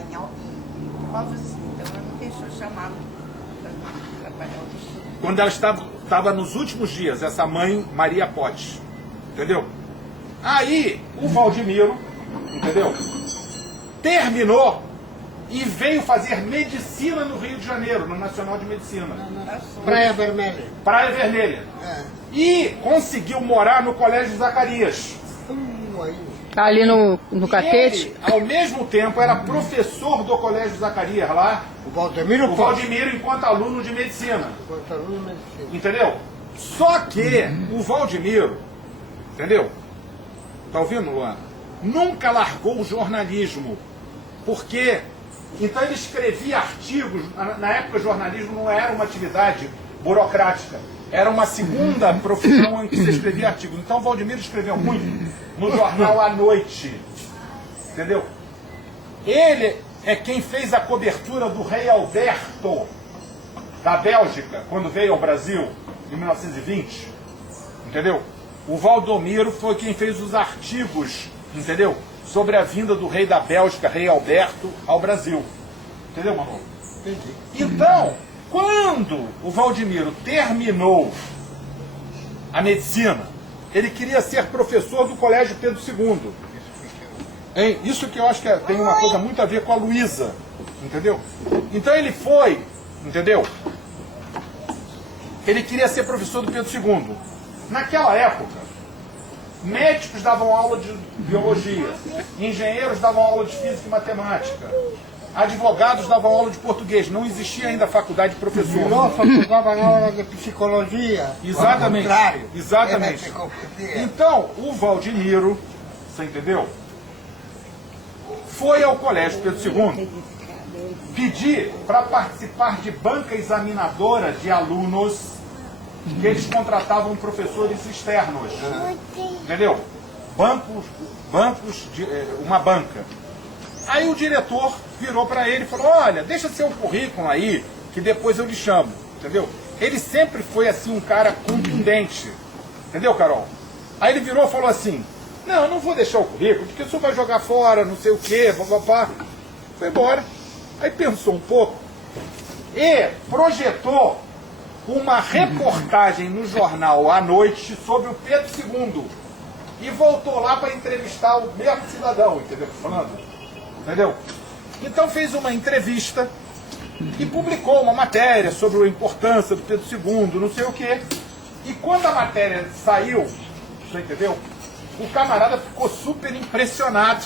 espanhol e provas, então ela não deixou chamá-lo para trabalhar o estudo. Quando ela estava nos últimos dias, essa mãe Maria Pote, entendeu? Aí o Valdemiro, entendeu? Terminou e veio fazer medicina no Rio de Janeiro, no Nacional de Medicina. Praia Vermelha. Praia Vermelha. É. E conseguiu morar no Colégio Zacarias. Aí. Ali no catete? Ele, ao mesmo tempo, era professor do Colégio Zacarias lá, O Valdemiro o Pote. Valdemiro enquanto aluno de medicina. Enquanto aluno de medicina. Entendeu? Só que o Valdemiro, entendeu? Tá ouvindo, Luana? Nunca largou o jornalismo. Porque, então ele escrevia artigos, na época o jornalismo não era uma atividade burocrática, era uma segunda profissão em que se escrevia artigos. Então o Valdemiro escreveu muito no jornal à noite. Entendeu? Ele é quem fez a cobertura do rei Alberto, da Bélgica, quando veio ao Brasil, em 1920. Entendeu? O Valdomiro foi quem fez os artigos, entendeu? Sobre a vinda do rei da Bélgica, rei Alberto, ao Brasil. Entendeu, Manolo? Entendi. Então, quando o Valdemiro terminou a medicina, ele queria ser professor do Colégio Pedro II. Hein? Isso que eu acho que tem uma coisa muito a ver com a Luísa, entendeu? Então ele foi, entendeu? Ele queria ser professor do Pedro II. Naquela época, médicos davam aula de biologia, engenheiros davam aula de física e matemática, advogados davam aula de português, não existia ainda a faculdade de professor. Filósofo dava aula de psicologia. Exatamente. Ao contrário. Exatamente. Ele confundia. Então, o Valdemiro, você entendeu? Foi ao Colégio Pedro II pedir para participar de banca examinadora de alunos que eles contratavam professores externos. Entendeu? Bancos de uma banca. Aí o diretor virou para ele e falou: olha, deixa seu currículo aí, que depois eu lhe chamo. Entendeu? Ele sempre foi assim um cara contundente. Entendeu, Carol? Aí ele virou e falou assim: não, eu não vou deixar o currículo, porque o senhor vai jogar fora, não sei o quê, papapá. Foi embora. Aí pensou um pouco e projetou uma reportagem no jornal à noite sobre o Pedro II. E voltou lá para entrevistar o mesmo cidadão, entendeu? Falando. Entendeu? Então fez uma entrevista e publicou uma matéria sobre a importância do Pedro II, não sei o quê. E quando a matéria saiu, você entendeu? O camarada ficou super impressionado,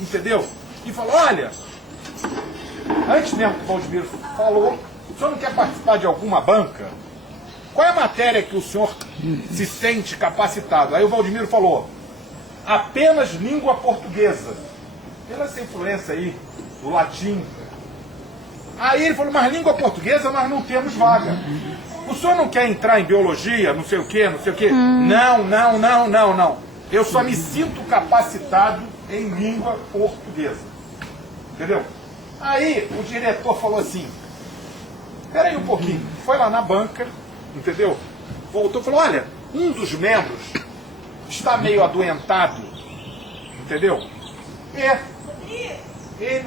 entendeu? E falou: olha, antes mesmo que o Valdemiro falou, o senhor não quer participar de alguma banca? Qual é a matéria que o senhor se sente capacitado? Aí o Valdemiro falou: apenas língua portuguesa. Pela essa influência aí, do latim. Aí ele falou: mas língua portuguesa nós não temos vaga. O senhor não quer entrar em biologia, não sei o quê, não sei o quê? Não, não, não, não, não. Eu só me sinto capacitado em língua portuguesa. Entendeu? Aí o diretor falou assim: espera aí um pouquinho. Foi lá na banca, entendeu? Voltou e falou: olha, um dos membros está meio adoentado, entendeu?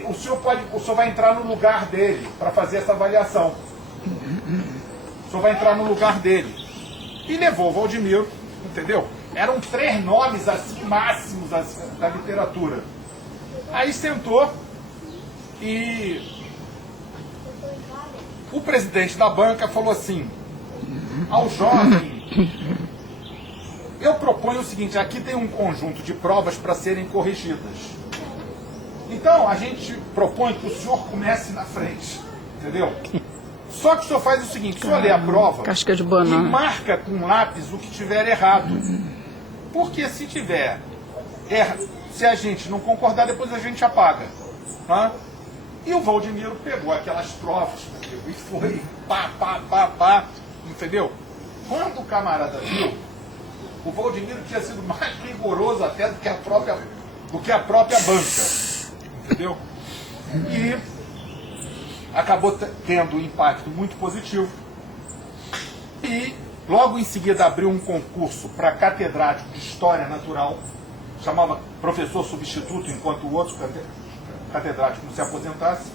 O senhor vai entrar no lugar dele para fazer essa avaliação. O senhor vai entrar no lugar dele. E levou o Valdemiro, entendeu? Eram 3 nomes assim máximos assim, da literatura. Aí sentou e o presidente da banca falou assim ao jovem: eu proponho o seguinte, aqui tem um conjunto de provas para serem corrigidas. Então a gente propõe que o senhor comece na frente, entendeu? Só que o senhor faz o seguinte: o senhor lê a prova Casca de e banana. marca com lápis o que tiver errado. Porque se tiver se a gente não concordar, depois a gente apaga. Tá? E o Valdemiro pegou aquelas provas e foi pá, entendeu? Quando o camarada viu, o Valdemiro tinha sido mais rigoroso até do que a própria banca. Entendeu? E acabou tendo um impacto muito positivo. E logo em seguida abriu um concurso para catedrático de História Natural, chamava professor substituto, enquanto o outro catedrático não se aposentasse.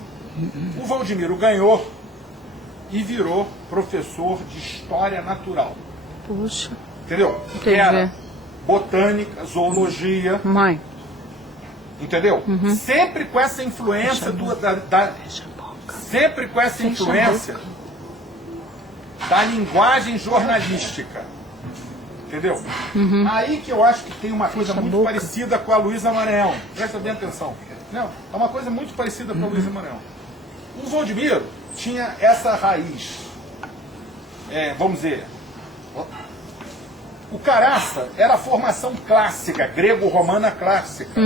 O Valdemiro ganhou e virou professor de História Natural. Puxa. Entendeu? Que Entendi. era botânica, zoologia, Mãe. entendeu? Sempre com essa influência sempre com essa influência da linguagem jornalística. Entendeu? Aí que eu acho que tem uma coisa muito parecida com a Luísa Maranhão. Presta bem atenção. Não, é uma coisa muito parecida com a Luísa Maranhão. O Valdemiro tinha essa raiz, vamos dizer, o Caraça era a formação clássica, grego-romana clássica.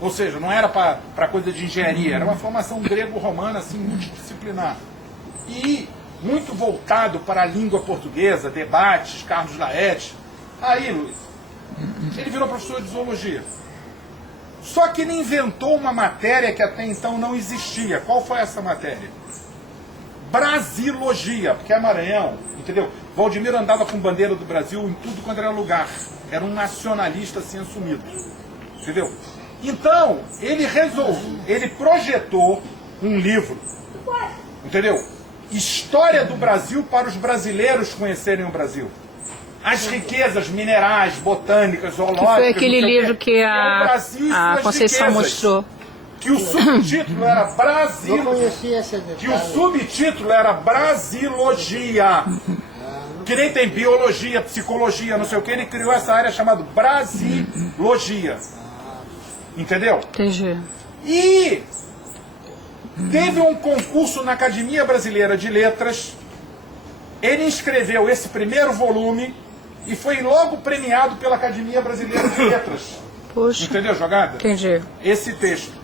Ou seja, não era para coisa de engenharia, era uma formação grego-romana assim, multidisciplinar. E muito voltado para a língua portuguesa, debates, Carlos Laet. Aí, Luiz, ele virou professor de zoologia. Só que ele inventou uma matéria que até então não existia. Qual foi essa matéria? Brasilogia, porque é Maranhão, entendeu? Valdemiro andava com bandeira do Brasil em tudo quanto era lugar. Era um nacionalista assim assumido. Entendeu? Então, ele projetou um livro, entendeu? História do Brasil para os brasileiros conhecerem o Brasil. As riquezas minerais, botânicas, zoológicas... Que foi aquele livro que a Conceição riquezas. mostrou. Que o subtítulo era Brasil... Não conhecia esse Que o detalhe. subtítulo era Brasilogia. Que nem tem biologia, psicologia, não sei o que, ele criou essa área chamada Brasilogia. Entendeu? Entendi. E teve um concurso na Academia Brasileira de Letras. Ele escreveu esse primeiro volume e foi logo premiado pela Academia Brasileira de Letras. Puxa. Entendeu, jogada? Entendi. Esse texto.